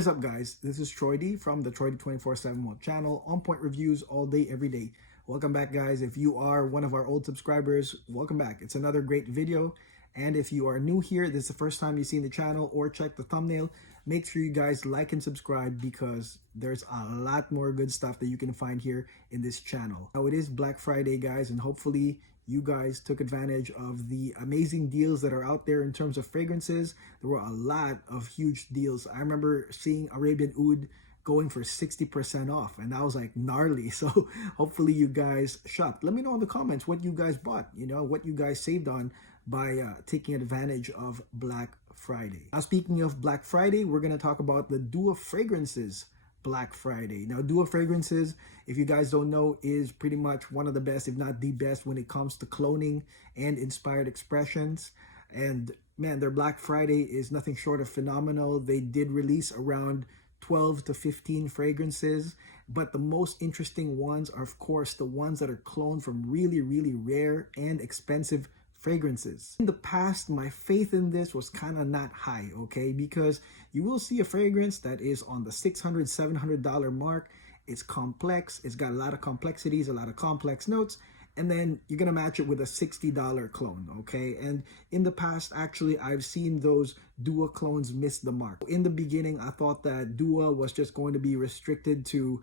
is up, guys? This is Troy D from the Troy D 24/7 Mode channel. On point reviews all day, every day. Welcome back, guys. If you are one of our old subscribers, welcome back. It's another great video. And if you are new here, this is the first time you've seen the channel or check the thumbnail, make sure you guys like and subscribe because there's a lot more good stuff that you can find here in this channel. Now, it is Black Friday, guys, and hopefully you guys took advantage of the amazing deals that are out there in terms of fragrances. There were a lot of huge deals. I remember seeing Arabian Oud going for 60% off, and that was like gnarly. So hopefully you guys shopped. Let me know in the comments what you guys bought, what you guys saved on by taking advantage of Black Friday. Now, speaking of Black Friday, we're going to talk about the DUA Fragrances Black Friday. Now, DUA Fragrances, if you guys don't know, is pretty much one of the best, if not the best, when it comes to cloning and inspired expressions. And man, their Black Friday is nothing short of phenomenal. They did release around 12 to 15 fragrances, but the most interesting ones are, of course, the ones that are cloned from really, really rare and expensive fragrances. In the past, my faith in this was kind of not high, okay? Because you will see a fragrance that is on the $600, $700 mark. It's complex. It's got a lot of complexities, a lot of complex notes. And then you're going to match it with a $60 clone, okay? And in the past, actually, I've seen those DUA clones miss the mark. In the beginning, I thought that DUA was just going to be restricted to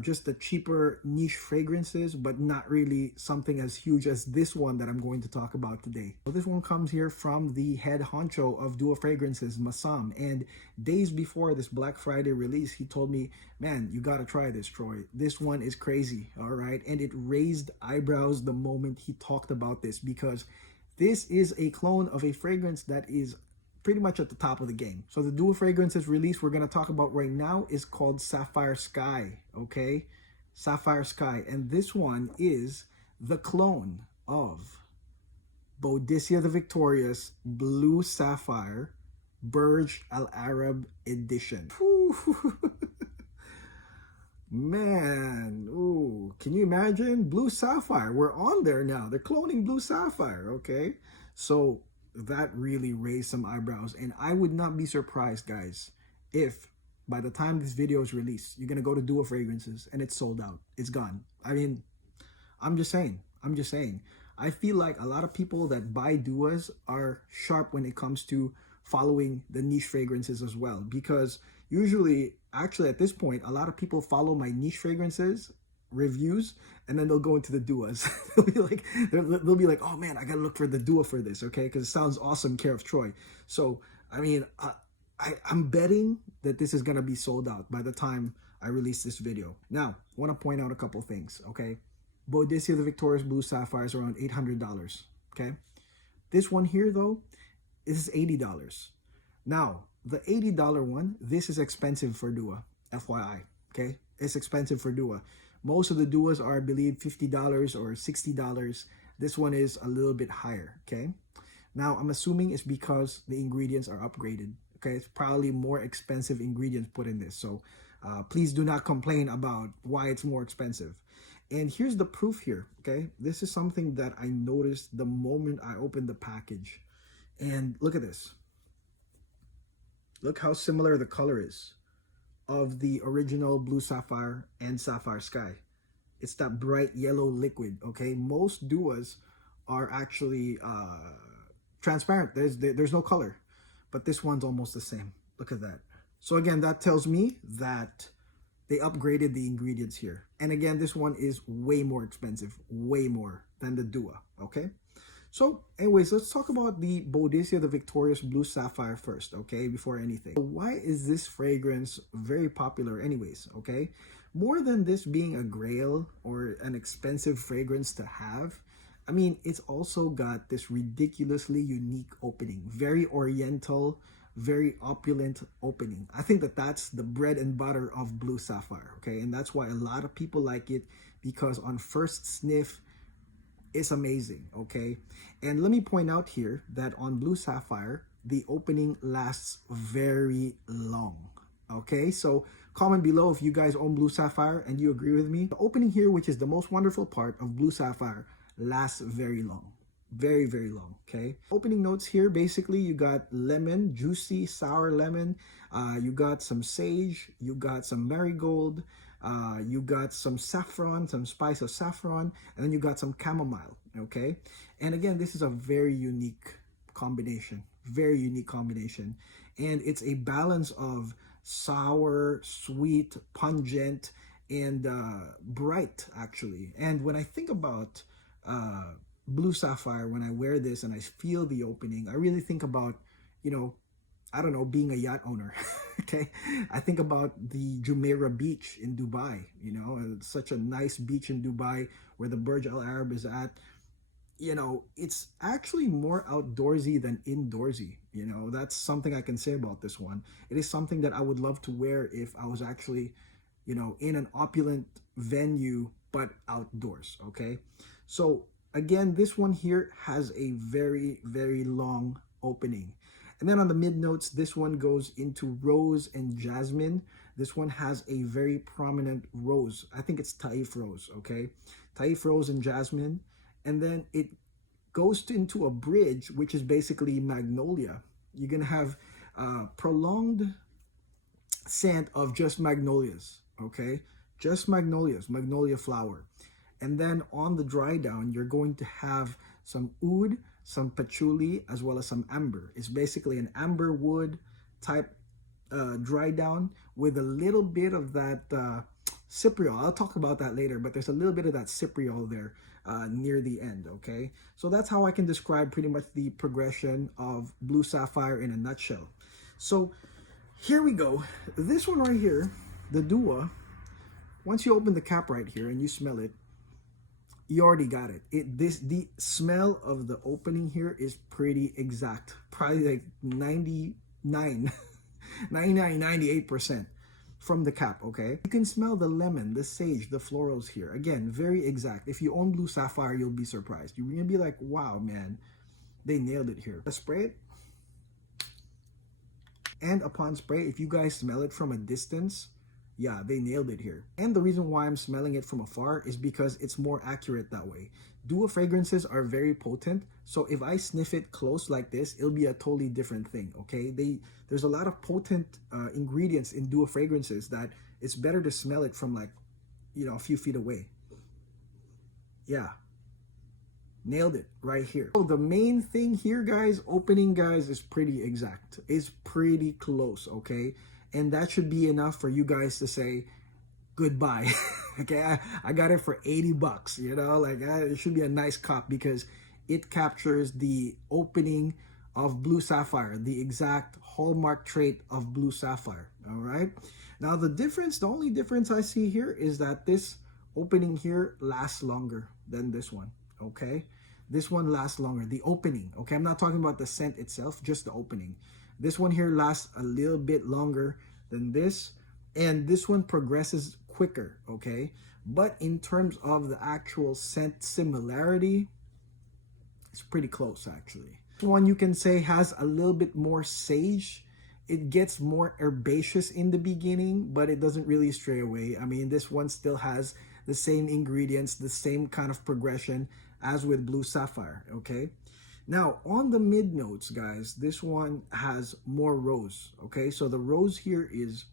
just the cheaper niche fragrances, but not really something as huge as this one that I'm going to talk about today. So this one comes here from the head honcho of DUA Fragrances, Massam. And days before this Black Friday release, he told me, man, you got to try this, Troy. This one is crazy, all right? And it raised eyebrows the moment he talked about this, because this is a clone of a fragrance that is pretty much at the top of the game. So the DUA Fragrances release we're going to talk about right now is called Sapphire Sky, okay? Sapphire Sky. And this one is the clone of Boadicea the Victorious Blue Sapphire Burj Al Arab Edition. Man, ooh, can you imagine? Blue Sapphire, we're on there now. They're cloning Blue Sapphire, okay? So that really raised some eyebrows, and I would not be surprised, guys, if by the time this video is released, you're gonna go to DUA Fragrances and it's sold out. It's gone. I mean, I'm just saying. I feel like a lot of people that buy DUAs are sharp when it comes to following the niche fragrances as well, because usually, actually at this point, a lot of people follow my niche fragrances reviews and then they'll go into the DUAs. they'll be like, oh man, I gotta look for the DUA for this, okay, because it sounds awesome, Care of Troy. So I mean, I'm betting that this is gonna be sold out by the time I release this video. Now, I want to point out a couple things, okay? Boadicea the Victorious Blue Sapphire is around $800, okay? This one here though, this is $80. Now, the $80 one, this is expensive for DUA, FYI, okay? It's expensive for DUA. Most of the DUAs are, I believe, $50 or $60. This one is a little bit higher, okay? Now, I'm assuming it's because the ingredients are upgraded, okay? It's probably more expensive ingredients put in this. So please do not complain about why it's more expensive. And here's the proof here, okay? This is something that I noticed the moment I opened the package. And look at this. Look how similar the color is of the original Blue Sapphire and Sapphire Sky. It's that bright yellow liquid, okay? Most DUAs are actually transparent. There's no color, but this one's almost the same. Look at that. So again, that tells me that they upgraded the ingredients here. And again, this one is way more expensive, way more than the DUA, okay? So anyways, let's talk about the Boadicea the Victorious Blue Sapphire first, okay, before anything. So why is this fragrance very popular anyways, okay? More than this being a grail or an expensive fragrance to have, I mean, it's also got this ridiculously unique opening, very oriental, very opulent opening. I think that that's the bread and butter of Blue Sapphire, okay? And that's why a lot of people like it, because on first sniff, it's amazing, okay? And let me point out here that on Blue Sapphire, the opening lasts very long, okay? So comment below if you guys own Blue Sapphire and you agree with me. The opening here, which is the most wonderful part of Blue Sapphire, lasts very long, Very, very long, okay? Opening notes here, basically you got lemon, juicy, sour lemon. You got some sage, you got some marigold, you got some saffron, some spice of saffron, and then you got some chamomile, okay? And again, this is a very unique combination, very unique combination. And it's a balance of sour, sweet, pungent, and bright, actually. And when I think about blue sapphire, when I wear this and I feel the opening, I really think about, you know, I don't know, being a yacht owner. Okay, I think about the Jumeirah beach in Dubai. You know, it's such a nice beach in Dubai where the Burj Al Arab is at. You know, it's actually more outdoorsy than indoorsy. You know, that's something I can say about this one. It is something that I would love to wear if I was actually, you know, in an opulent venue but outdoors. Okay, so again, this one here has a very, very long opening. And then on the mid notes, this one goes into rose and jasmine. This one has a very prominent rose. I think it's Taif rose, okay? Taif rose and jasmine. And then it goes into a bridge, which is basically magnolia. You're gonna have prolonged scent of just magnolias, okay? Just magnolias, magnolia flower. And then on the dry down, you're going to have some oud, some patchouli, as well as some amber. It's basically an amber wood type dry down with a little bit of that cypriol. I'll talk about that later, but there's a little bit of that cypriol there near the end, okay? So that's how I can describe pretty much the progression of blue sapphire in a nutshell. So here we go. This one right here, the DUA, once you open the cap right here and you smell it, you already got it. The smell of the opening here is pretty exact. Probably like 99, 98% from the cap, okay? You can smell the lemon, the sage, the florals here. Again, very exact. If you own blue sapphire, you'll be surprised. You're gonna be like, wow, man, they nailed it here. Let's spray it. And upon spray, if you guys smell it from a distance, yeah, they nailed it here. And the reason why I'm smelling it from afar is because it's more accurate that way. DUA fragrances are very potent, so if I sniff it close like this, it'll be a totally different thing, okay? There's a lot of potent ingredients in DUA fragrances that it's better to smell it from like, you know, a few feet away. Yeah. Nailed it right here. So the main thing here, guys, opening, guys, is pretty exact. It's pretty close, okay? And that should be enough for you guys to say goodbye. Okay, I got it for 80 bucks, you know, like it should be a nice cop because it captures the opening of blue sapphire, the exact hallmark trait of blue sapphire. All right, now the only difference I see here is that this opening here lasts longer than this one. Okay, this one lasts longer, the opening. Okay, I'm not talking about the scent itself, just the opening. This one here lasts a little bit longer than this, and this one progresses quicker, okay? But in terms of the actual scent similarity, it's pretty close, actually. This one you can say has a little bit more sage. It gets more herbaceous in the beginning, but it doesn't really stray away. I mean, this one still has the same ingredients, the same kind of progression as with blue sapphire, okay? Now, on the mid notes, guys, this one has more rose, okay? So the rose here is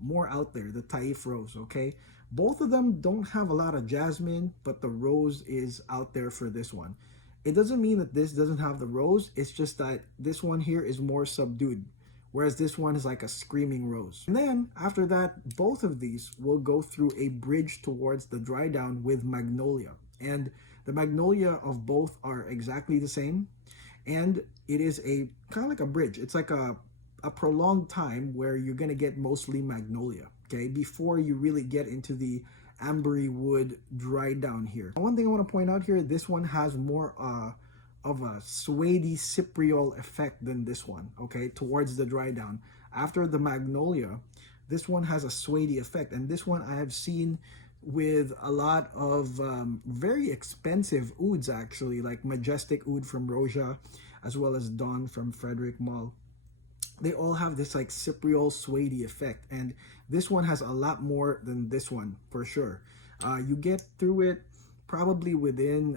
more out there, the Taif rose, okay? Both of them don't have a lot of jasmine, but the rose is out there for this one. It doesn't mean that this doesn't have the rose. It's just that this one here is more subdued, whereas this one is like a screaming rose. And then after that, both of these will go through a bridge towards the dry down with magnolia. And the magnolia of both are exactly the same, and it is a kind of like a bridge. It's like a prolonged time where you're gonna get mostly magnolia, okay, before you really get into the ambery wood dry down here. One thing I want to point out here, this one has more of a suede cypriol effect than this one, okay, towards the dry down. After the magnolia, this one has a suede effect, and this one I have seen with a lot of very expensive ouds, actually, like Majestic Oud from Roja, as well as Dawn from Frederick Mall. They all have this like cypriol suede effect, and this one has a lot more than this one for sure. You get through it probably within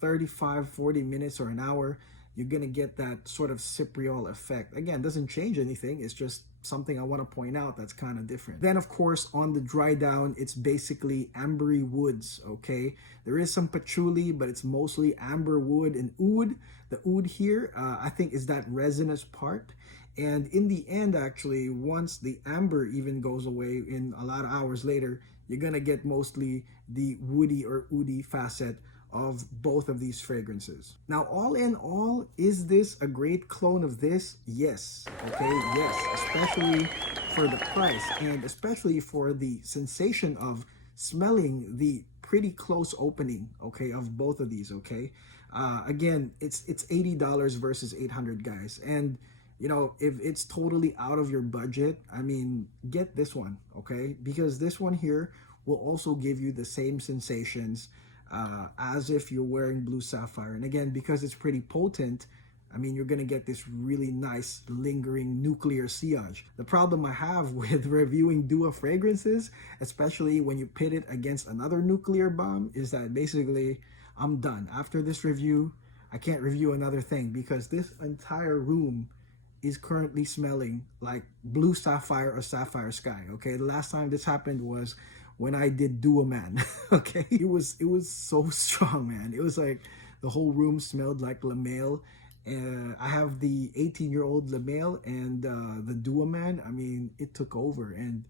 35-40 minutes or an hour, you're gonna get that sort of cypriol effect. Again, doesn't change anything. It's just something I want to point out that's kind of different. Then of course on the dry down, it's basically ambery woods. Okay, there is some patchouli, but it's mostly amber wood and oud. The oud here, I think, is that resinous part. And in the end, actually, once the amber even goes away in a lot of hours later, you're gonna get mostly the woody or oudy facet of both of these fragrances. Now, all in all, is this a great clone of this? Yes. Okay, yes, especially for the price and especially for the sensation of smelling the pretty close opening, okay, of both of these. Okay, again, it's $80 versus 800, guys. And you know, if it's totally out of your budget, I mean, get this one, okay, because this one here will also give you the same sensations as if you're wearing blue sapphire. And again, because it's pretty potent, I mean, you're gonna get this really nice lingering nuclear sillage. The problem I have with reviewing DUA fragrances, especially when you pit it against another nuclear bomb, is that basically I'm done. After this review, I can't review another thing because this entire room is currently smelling like blue sapphire or sapphire sky. Okay, the last time this happened was when I did DUA Man. Okay, it was so strong, man. It was like the whole room smelled like Le Male. I have the 18-year-old Le Male and the DUA Man. I mean, it took over, and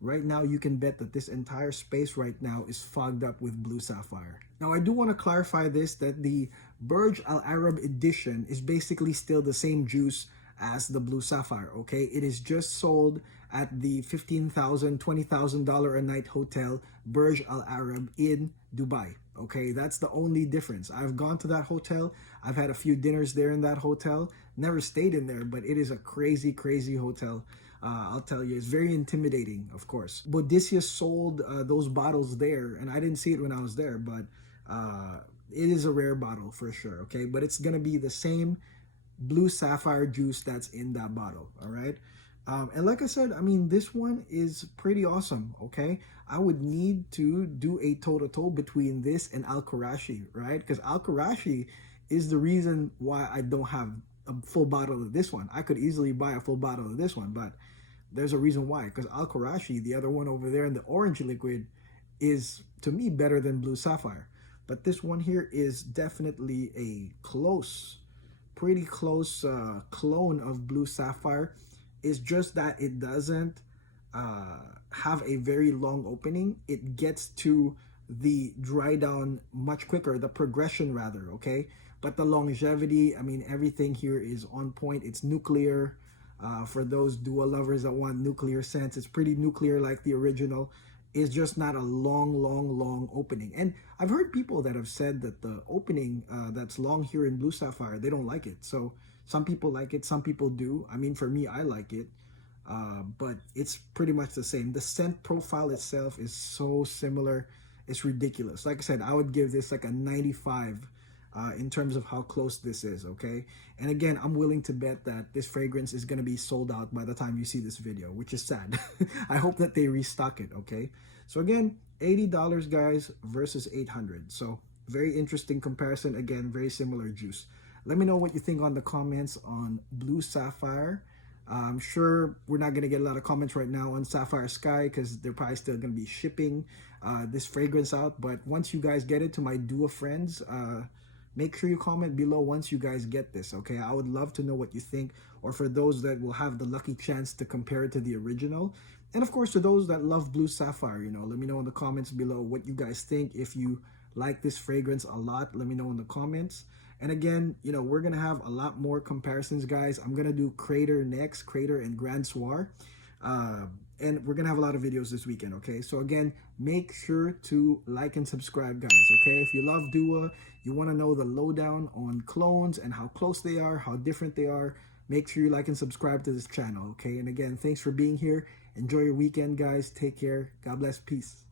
right now you can bet that this entire space right now is fogged up with blue sapphire. Now, I do want to clarify this, that the Burj Al Arab edition is basically still the same juice as the blue sapphire. Okay, it is just sold at the $15,000, $20,000 a night hotel Burj Al Arab in Dubai. Okay, that's the only difference. I've gone to that hotel. I've had a few dinners there in that hotel. Never stayed in there, but it is a crazy hotel. I'll tell you, it's very intimidating, of course. Boadicea sold those bottles there, and I didn't see it when I was there, but it is a rare bottle for sure. Okay, but it's gonna be the same blue sapphire juice that's in that bottle. All right, and like I said, I mean, this one is pretty awesome. Okay, I would need to do a toe-to-toe between this and Al Qurashi, right? Because Al Qurashi is the reason why I don't have a full bottle of this one. I could easily buy a full bottle of this one, but there's a reason why. Because Al Qurashi, the other one over there in the orange liquid, is to me better than blue sapphire. But this one here is definitely a pretty close clone of blue sapphire. It's just that it doesn't have a very long opening. It gets to the dry down much quicker, the progression rather. Okay, but the longevity, I mean, everything here is on point. It's nuclear. For those DUA lovers that want nuclear scents, it's pretty nuclear like the original. It's just not a long opening. And I've heard people that have said that the opening that's long here in blue sapphire, they don't like it. So some people like it, some people do. I mean, for me, I like it, but it's pretty much the same. The scent profile itself is so similar, it's ridiculous. Like I said, I would give this like a 95 in terms of how close this is. Okay, and again, I'm willing to bet that this fragrance is going to be sold out by the time you see this video, which is sad. I hope that they restock it. Okay, so again, $80 guys versus 800. So very interesting comparison. Again, very similar juice. Let me know what you think on the comments on blue sapphire. I'm sure we're not going to get a lot of comments right now on Sapphire Sky because they're probably still going to be shipping this fragrance out. But once you guys get it, to my DUA friends, make sure you comment below once you guys get this. Okay, I would love to know what you think, or for those that will have the lucky chance to compare it to the original. And of course, to those that love blue sapphire, you know, let me know in the comments below what you guys think. If you like this fragrance a lot, let me know in the comments. And again, you know, we're gonna have a lot more comparisons, guys. I'm gonna do Crater next, Crater and Grand Soir, and we're gonna have a lot of videos this weekend. Okay, so again, make sure to like and subscribe, guys. Okay, if you love DUA, you want to know the lowdown on clones and how close they are, how different they are, make sure you like and subscribe to this channel. Okay, and again, thanks for being here. Enjoy your weekend, guys. Take care. God bless. Peace.